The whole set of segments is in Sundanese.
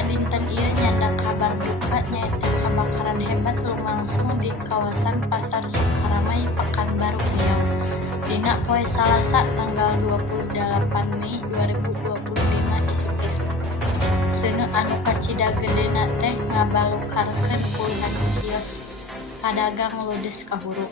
Dina dinten ieu nyanda kabar duka nyaeta kabakaran hebat lumangsung di kawasan Pasar Sukaramai, Pekanbaru Riau. Dina poe Salasa tanggal 28 Mei 2025 isuk-isuk. Seuneu anu kacida gedena teh ngabalukarkeun puluhan kios padagang ludes kahuru.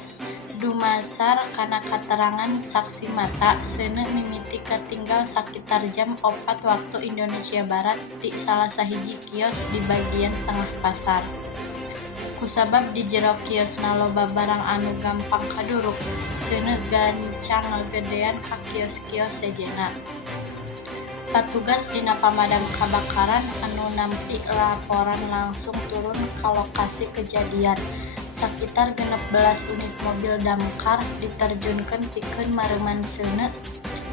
Dumasar kana katerangan saksi mata, seuneu mimiti katinggal sakitar jam 4 waktu Indonesia Barat ti salah sahiji kios di bagian tengah pasar. Kusabab di jero kiosna loba barang anu gampang kaduruk, seuneu gancang gedean ka kios-kios sejenna. Patugas dina pamadam kabakaran anu nampi laporan langsung turun ka lokasi kejadian. Sakitar 16 unit mobil damkar diterjunkeun pikeun mareuman seuneu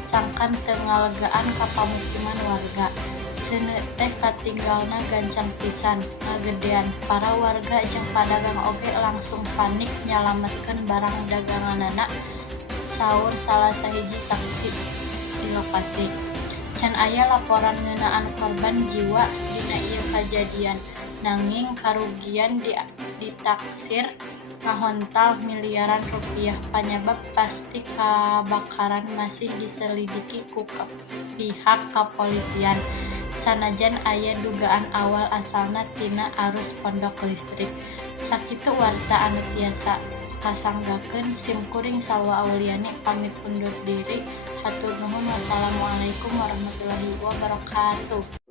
sangkan teu ngalegaan ka pamukiman warga. Seuneu teh katinggalna gancang pisan ngagedean. Para warga jeung padagang oge langsung panik nyalametkeun barang daganganana, saur salah sahiji saksi di lokasi. Can aya laporan ngeunaan korban jiwa dina ieu kajadian, nanging karugian ditaksir ngahontal miliaran rupiah. Panyebab pasti kabakaran masih diselidiki ku pihak kapolisian. Sanajan aya dugaan awal asalna tina arus pondok listrik. Sakitu warta anu tiasa kasanggakeun. Simkuring Salwa Auliani pamit undur diri. Hatur nuhun. Wassalamualaikum warahmatullahi wabarakatuh.